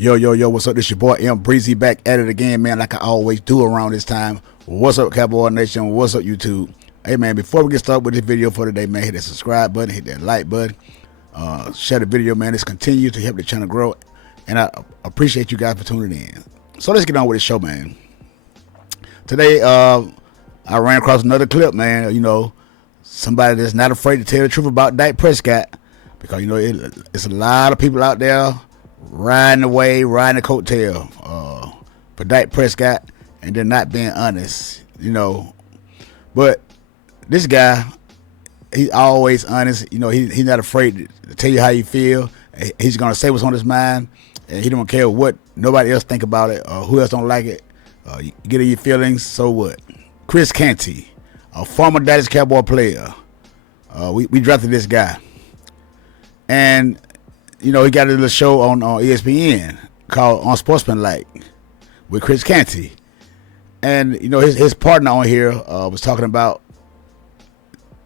Yo, what's up? This your boy M Breezy back at it again, man, like I always do around this time. What's up, Cowboy Nation? What's up, YouTube? Hey, man, before we get started with this video for today, man, hit that subscribe button, hit that like button, share the video, man. Let's continue to help the channel grow, and I appreciate you guys for tuning in. So let's get on with the show, man. Today, I ran across another clip, man. You know, somebody that's not afraid to tell the truth about Dak Prescott, because, you know, it's a lot of people out there riding the coattail for Dak Prescott, and they're not being honest, you know. But this guy, he's always honest. You know, he's not afraid to tell you how you feel. He's gonna say what's on his mind, and he don't care what nobody else think about it or who else don't like it. You get in your feelings, so what? Chris Canty, a former Dallas Cowboy player. We drafted this guy, and you know, he got a little show on ESPN called Unsportsmanlike with Chris Canty. And, you know, his partner on here was talking about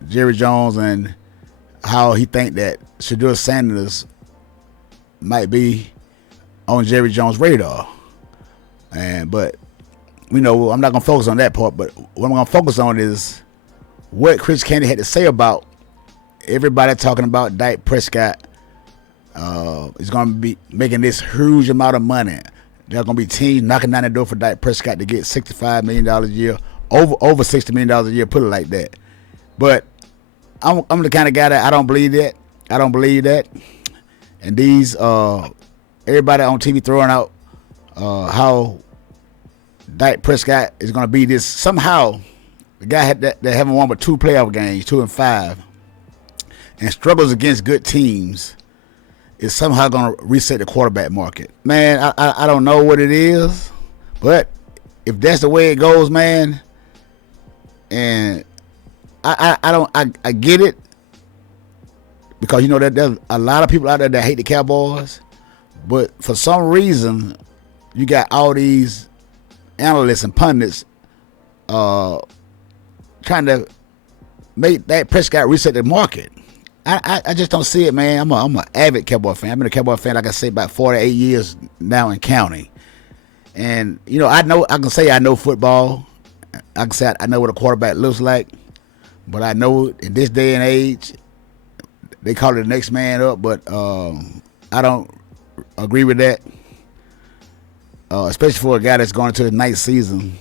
Jerry Jones and how he think that Shedeur Sanders might be on Jerry Jones' radar. But, you know, I'm not going to focus on that part. But what I'm going to focus on is what Chris Canty had to say about everybody talking about Dak Prescott is going to be making this huge amount of money. There are going to be teams knocking down the door for Dak Prescott to get $65 million a year, over $60 million a year, put it like that. But I'm the kind of guy that I don't believe that. I don't believe that. And these, everybody on TV throwing out how Dak Prescott is going to be this. Somehow, the guy that haven't won but 2 playoff games, 2 and 5, and struggles against good teams, is somehow going to reset the quarterback market. Man, I don't know what it is, but if that's the way it goes, man, and I get it, because, you know, that there's a lot of people out there that hate the Cowboys, but for some reason you got all these analysts and pundits trying to make that Prescott reset the market. I just don't see it, man. I'm an avid Cowboy fan. I've been a Cowboy fan, like I say, about 48 years now in county. And, you know, I can say I know football. I can say I know what a quarterback looks like. But I know in this day and age, they call it the next man up. But I don't agree with that. Especially for a guy that's going into his 9th season.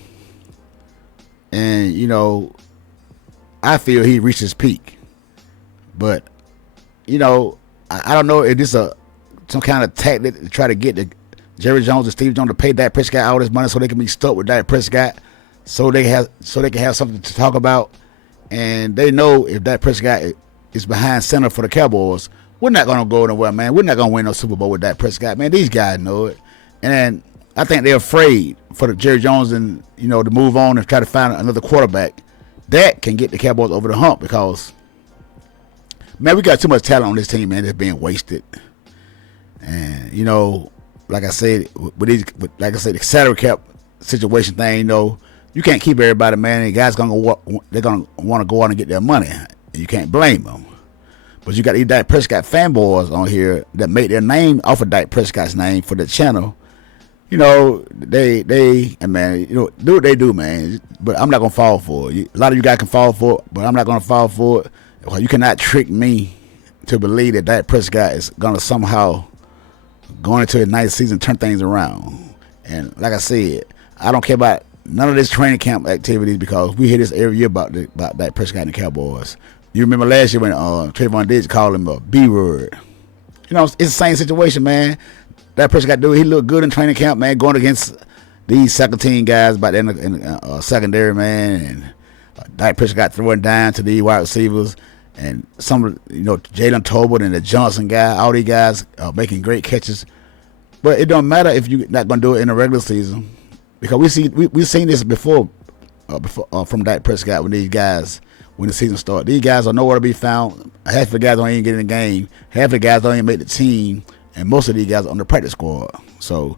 And, you know, I feel he reached his peak. But, you know, I don't know if this is some kind of tactic to try to get Jerry Jones and Steve Jones to pay Dak Prescott all this money so they can be stuck with Dak Prescott, so they can have something to talk about. And they know if Dak Prescott is behind center for the Cowboys, we're not going to go nowhere, man. We're not going to win no Super Bowl with Dak Prescott, man. These guys know it. And I think they're afraid for the Jerry Jones and, you know, to move on and try to find another quarterback that can get the Cowboys over the hump, because, man, we got too much talent on this team, man, that's being wasted. And, you know, like I said, like I said, the salary cap situation thing, you know, you can't keep everybody, man. The guys they're gonna want to go out and get their money. You can't blame them. But you got these Dak Prescott fanboys on here that make their name off of Dak Prescott's name for the channel. You know, and man, you know, do what they do, man. But I'm not gonna fall for it. A lot of you guys can fall for it, but I'm not gonna fall for it. Well, you cannot trick me to believe that Dak Prescott is going to somehow, going into his 9th season, turn things around. And like I said, I don't care about none of this training camp activities, because we hear this every year about Dak Prescott and the Cowboys. You remember last year when Trayvon Diggs called him a B-word. You know, it's the same situation, man. Dak Prescott, he looked good in training camp, man, going against these second-team guys back then in the secondary, man. And Dak Prescott throwing down to the wide receivers. And some, you know, Jalen Tolbert and the Johnson guy, all these guys are making great catches. But it don't matter if you're not going to do it in the regular season, because we've seen this before from Dak Prescott when the season starts. These guys are nowhere to be found. Half the guys don't even get in the game. Half the guys don't even make the team, and most of these guys are on the practice squad. So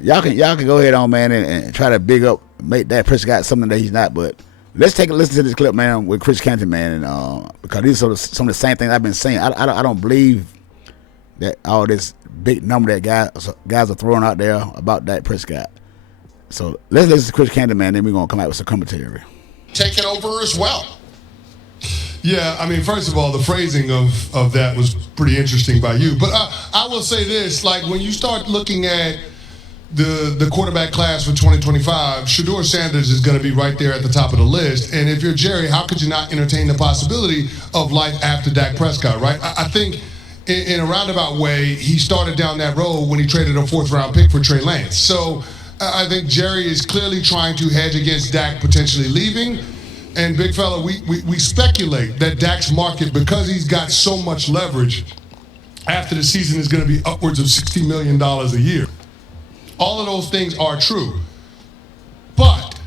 y'all can go ahead on, man, and try to make Dak Prescott something that he's not. But let's take a listen to this clip, man, with Chris Canty, man, and because these are some of the same things I've been saying. I don't believe that all this big number that guys are throwing out there about Dak Prescott. So let's listen to Chris Canty, man. Then we're gonna come out with some commentary. Taking over as well. Yeah, I mean, first of all, the phrasing of that was pretty interesting by you. But I will say this, like when you start looking at the quarterback class for 2025, Shedeur Sanders is going to be right there at the top of the list. And if you're Jerry, how could you not entertain the possibility of life after Dak Prescott, right? I think in a roundabout way, he started down that road when he traded a 4th-round pick for Trey Lance. So I think Jerry is clearly trying to hedge against Dak potentially leaving. And big fella, we speculate that Dak's market, because he's got so much leverage after the season, is going to be upwards of $60 million a year. All of those things are true. But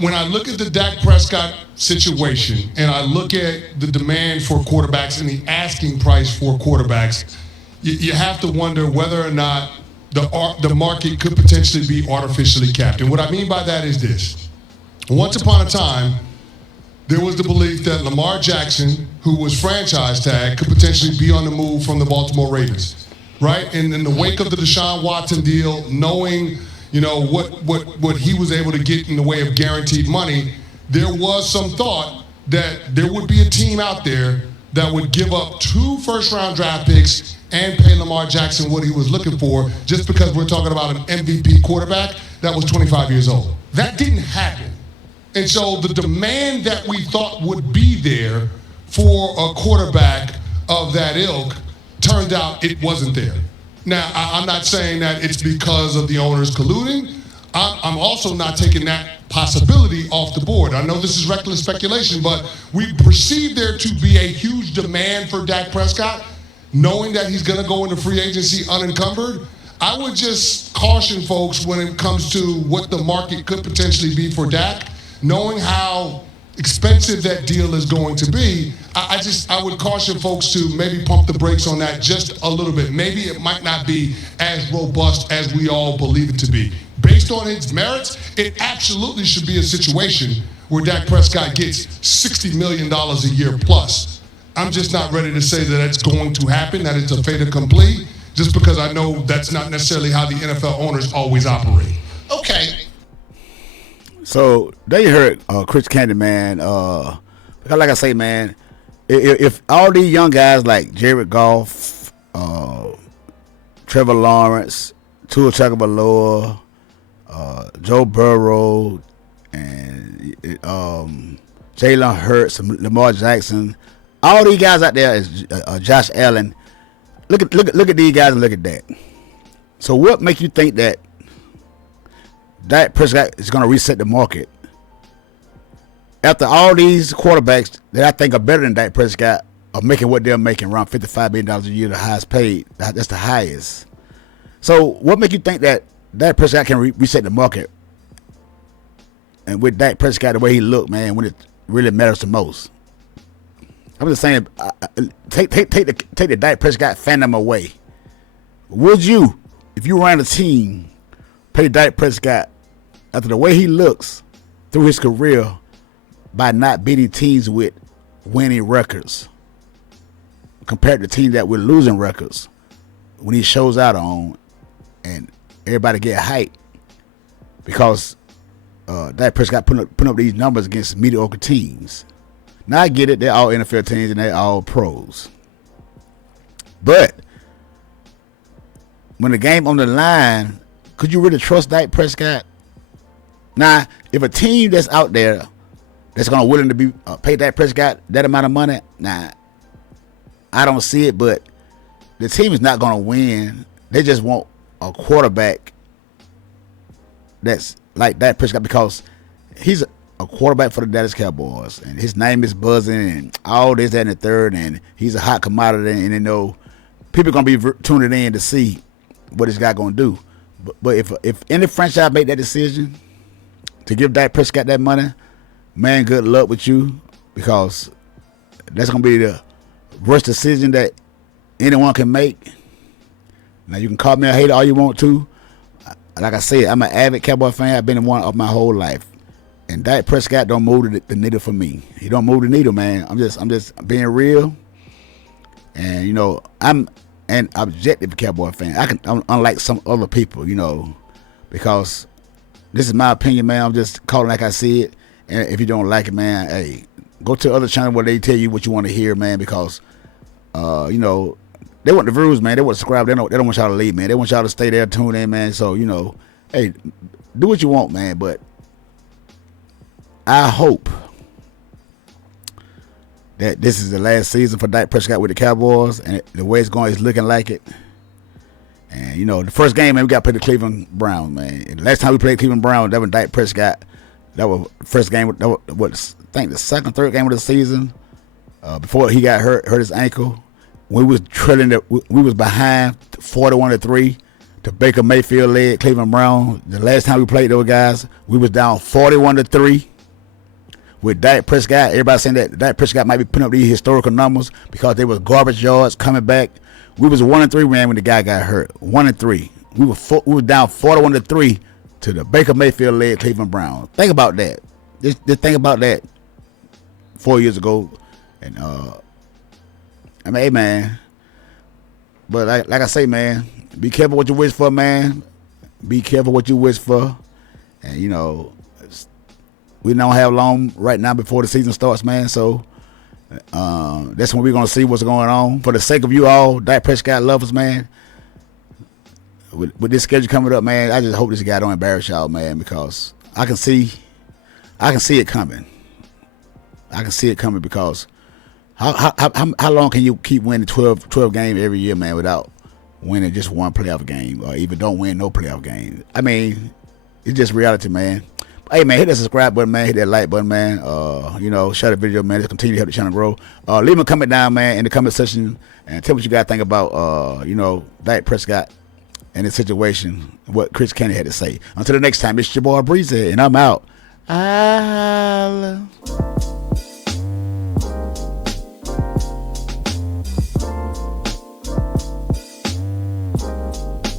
when I look at the Dak Prescott situation and I look at the demand for quarterbacks and the asking price for quarterbacks, you have to wonder whether or not the market could potentially be artificially capped. And what I mean by that is this. Once upon a time, there was the belief that Lamar Jackson, who was franchise tagged, could potentially be on the move from the Baltimore Ravens. Right? And in the wake of the Deshaun Watson deal, knowing, what he was able to get in the way of guaranteed money, there was some thought that there would be a team out there that would give up 2 first-round draft picks and pay Lamar Jackson what he was looking for, just because we're talking about an MVP quarterback that was 25 years old. That didn't happen. And so the demand that we thought would be there for a quarterback of that ilk, turned out it wasn't there. Now, I'm not saying that it's because of the owners colluding. I'm also not taking that possibility off the board. I know this is reckless speculation, but we perceive there to be a huge demand for Dak Prescott, knowing that he's going to go into free agency unencumbered. I would just caution folks when it comes to what the market could potentially be for Dak, knowing how expensive that deal is going to be. I would caution folks to maybe pump the brakes on that just a little bit. Maybe it might not be as robust as we all believe it to be. Based on its merits, it absolutely should be a situation where Dak Prescott gets $60 million a year plus. I'm just not ready to say that that's going to happen, that it's a fait accompli, just because I know that's not necessarily how the NFL owners always operate. Okay. So there you heard Chris Canty, man. Because like I say, man, if all these young guys like Jared Goff, Trevor Lawrence, Tua Tagovailoa, Joe Burrow, and Jalen Hurts, Lamar Jackson, all these guys out there is Josh Allen. Look at these guys and look at that. So what makes you think that Dak Prescott is going to reset the market after all these quarterbacks that I think are better than Dak Prescott are making what they're making, around $55 million a year, the highest paid? That's the highest. So what makes you think that Dak Prescott can reset the market? And with Dak Prescott, the way he looked, man, when it really matters the most. I'm just saying, take the Dak Prescott fandom away. Would you, if you ran a team, pay Dak Prescott after the way he looks through his career by not beating teams with winning records compared to teams that were losing records when he shows out on, and everybody get hyped because Dak Prescott putting up these numbers against mediocre teams? Now I get it, they're all NFL teams and they're all pros, but when the game on the line, could you really trust Dak Prescott? Now, if a team that's out there that's going to willing to be pay Dak Prescott that amount of money, nah, I don't see it. But the team is not going to win. They just want a quarterback that's like Dak Prescott, because he's a quarterback for the Dallas Cowboys, and his name is buzzing, and all this, that, and the third, and he's a hot commodity, and they know people are going to be tuning in to see what this guy going to do. But if any franchise make that decision to give Dak Prescott that money, man, good luck with you, because that's going to be the worst decision that anyone can make. Now, you can call me a hater all you want to. Like I said, I'm an avid Cowboy fan. I've been one of my whole life. And Dak Prescott don't move the needle for me. He don't move the needle, man. I'm just being real. And, I'm and objective Cowboy fan. Unlike some other people, because this is my opinion, man. I'm just calling like I see it. And if you don't like it, man, hey, go to the other channel where they tell you what you want to hear, man. Because, they want the views, man. They want to subscribe. They don't want y'all to leave, man. They want y'all to stay there, tune in, man. So, hey, do what you want, man. But I hope that this is the last season for Dak Prescott with the Cowboys, and the way it's going is looking like it. And the first game, man, we got to play the Cleveland Browns, man. And the last time we played Cleveland Browns, that was Dak Prescott. That was first game. That was, I think, the second, third game of the season. Before he got hurt his ankle. We was we was behind 41-3 to Baker Mayfield led Cleveland Browns. The last time we played those guys, we was down 41-3. With Dak Prescott, everybody saying that Dak Prescott might be putting up these historical numbers because they was garbage yards coming back. We was 1-3, man, when the guy got hurt. 1-3. We were down 41-3 to the Baker Mayfield led Cleveland Browns. Think about that. Just think about that. 4 years ago, and hey, man. But like I say, man, be careful what you wish for, man. Be careful what you wish for, and we don't have long right now before the season starts, man. So that's when we're going to see what's going on. For the sake of you all, Dak Prescott lovers, man, with this schedule coming up, man, I just hope this guy don't embarrass y'all, man, because I can see it coming. I can see it coming because how long can you keep winning 12 games every year, man, without winning just one playoff game, or even don't win no playoff game? I mean, it's just reality, man. Hey, man, hit that subscribe button, man. Hit that like button, man. Share the video, man. Let's continue to help the channel grow. Leave a comment down, man, in the comment section, and tell what you guys think about, Dak Prescott and the situation, what Chris Canty had to say. Until the next time, it's your boy Breezy, and I'm out.